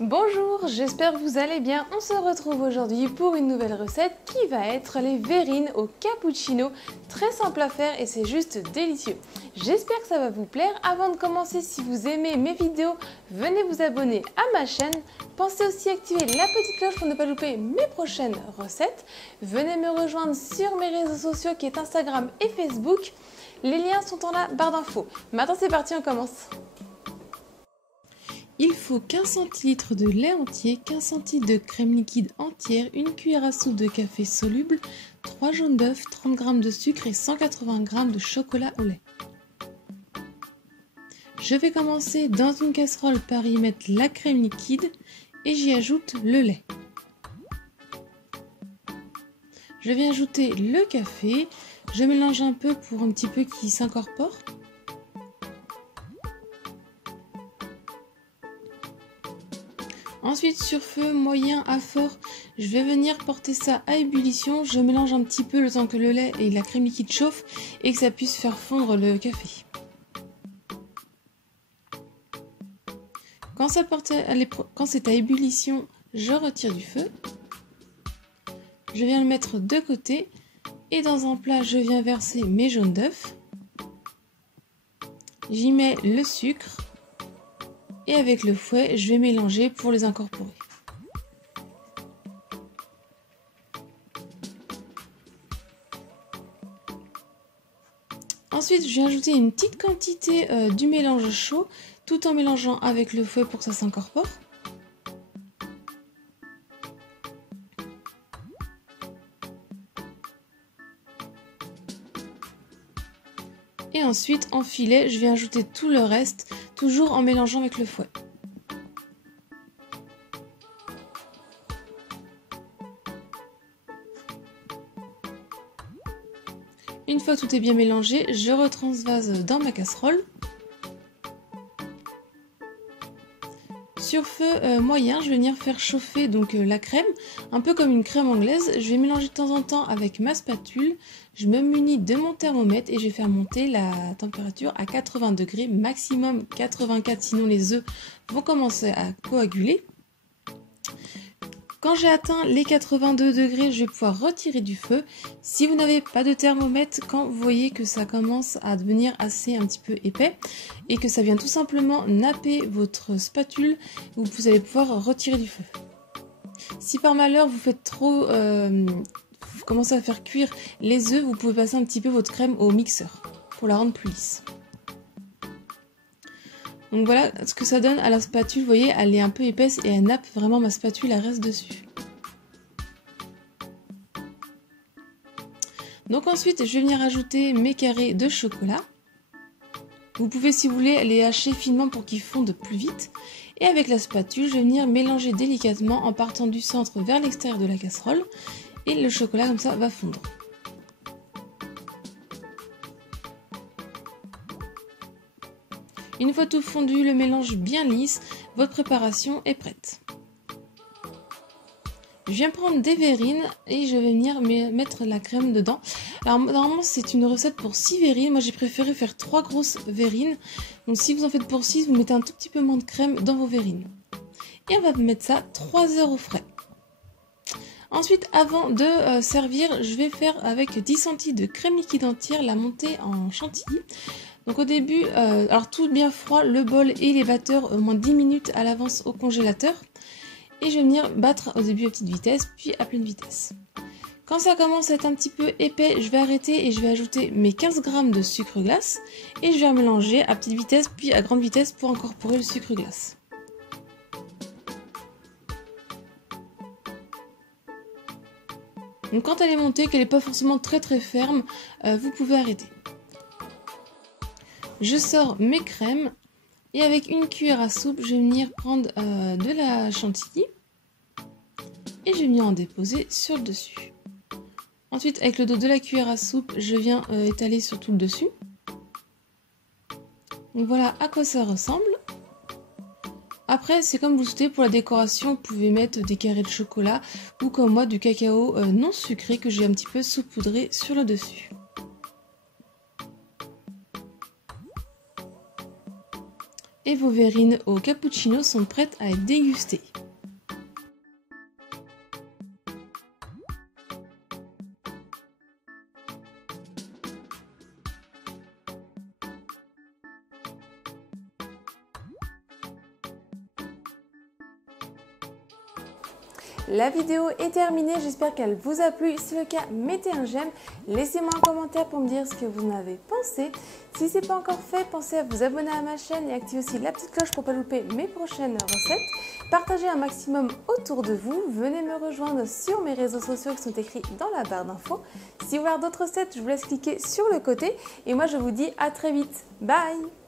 Bonjour, j'espère que vous allez bien. On se retrouve aujourd'hui pour une nouvelle recette qui va être les verrines au cappuccino. Très simple à faire et c'est juste délicieux. J'espère que ça va vous plaire. Avant de commencer, si vous aimez mes vidéos, venez vous abonner à ma chaîne. Pensez aussi à activer la petite cloche pour ne pas louper mes prochaines recettes. Venez me rejoindre sur mes réseaux sociaux qui est Instagram et Facebook. Les liens sont dans la barre d'infos. Maintenant c'est parti, on commence. Il faut 15 centilitres de lait entier, 15 centilitres de crème liquide entière, une cuillère à soupe de café soluble, 3 jaunes d'œufs, 30 g de sucre et 180 g de chocolat au lait. Je vais commencer dans une casserole par y mettre la crème liquide et j'y ajoute le lait. Je vais ajouter le café, je mélange un peu pour un petit peu qu'il s'incorpore. Ensuite, sur feu moyen à fort, je vais venir porter ça à ébullition. Je mélange un petit peu le temps que le lait et la crème liquide chauffent et que ça puisse faire fondre le café. Quand c'est à ébullition, je retire du feu. Je viens le mettre de côté et dans un plat, je viens verser mes jaunes d'œufs. J'y mets le sucre. Et avec le fouet, je vais mélanger pour les incorporer. Ensuite, je vais ajouter une petite quantité du mélange chaud, tout en mélangeant avec le fouet pour que ça s'incorpore. Et ensuite, en filet, je vais ajouter tout le reste, toujours en mélangeant avec le fouet. Une fois tout est bien mélangé, je retransvase dans ma casserole. Sur feu moyen, je vais venir faire chauffer donc la crème, un peu comme une crème anglaise. Je vais mélanger de temps en temps avec ma spatule. Je me munis de mon thermomètre et je vais faire monter la température à 80 degrés, maximum 84, sinon les œufs vont commencer à coaguler. Quand j'ai atteint les 82 degrés, je vais pouvoir retirer du feu. Si vous n'avez pas de thermomètre, quand vous voyez que ça commence à devenir assez un petit peu épais et que ça vient tout simplement napper votre spatule, vous allez pouvoir retirer du feu. Si par malheur vous faites trop, vous commencez à faire cuire les œufs, vous pouvez passer un petit peu votre crème au mixeur pour la rendre plus lisse. Donc voilà ce que ça donne à la spatule, vous voyez, elle est un peu épaisse et elle nappe vraiment ma spatule, elle reste dessus. Donc ensuite, je vais venir ajouter mes carrés de chocolat. Vous pouvez, si vous voulez, les hacher finement pour qu'ils fondent plus vite. Et avec la spatule, je vais venir mélanger délicatement en partant du centre vers l'extérieur de la casserole. Et le chocolat, comme ça, va fondre. Une fois tout fondu, le mélange bien lisse, votre préparation est prête. Je viens prendre des verrines et je vais venir mettre la crème dedans. Alors normalement c'est une recette pour 6 verrines, moi j'ai préféré faire 3 grosses verrines. Donc si vous en faites pour 6, vous mettez un tout petit peu moins de crème dans vos verrines. Et on va mettre ça 3 heures au frais. Ensuite, avant de servir, je vais faire avec 10 centilitres de crème liquide entière la montée en chantilly. Donc au début, alors tout bien froid, le bol et les batteurs au moins 10 minutes à l'avance au congélateur. Et je vais venir battre au début à petite vitesse, puis à pleine vitesse. Quand ça commence à être un petit peu épais, je vais arrêter et je vais ajouter mes 15 g de sucre glace. Et je vais mélanger à petite vitesse, puis à grande vitesse pour incorporer le sucre glace. Donc quand elle est montée, qu'elle n'est pas forcément très ferme, vous pouvez arrêter. Je sors mes crèmes et avec une cuillère à soupe, je vais venir prendre de la chantilly et je vais venir en déposer sur le dessus. Ensuite, avec le dos de la cuillère à soupe, je viens étaler sur tout le dessus. Donc voilà à quoi ça ressemble. Après, c'est comme vous le souhaitez, pour la décoration, vous pouvez mettre des carrés de chocolat ou comme moi du cacao non sucré que j'ai un petit peu saupoudré sur le dessus. et vos verrines au cappuccino sont prêtes à être dégustées. La vidéo est terminée, j'espère qu'elle vous a plu. Si c'est le cas, mettez un j'aime, laissez-moi un commentaire pour me dire ce que vous en avez pensé. Si ce n'est pas encore fait, pensez à vous abonner à ma chaîne et activez aussi la petite cloche pour ne pas louper mes prochaines recettes. Partagez un maximum autour de vous, venez me rejoindre sur mes réseaux sociaux qui sont écrits dans la barre d'infos. Si vous voulez voir d'autres recettes, je vous laisse cliquer sur le côté et moi je vous dis à très vite. Bye!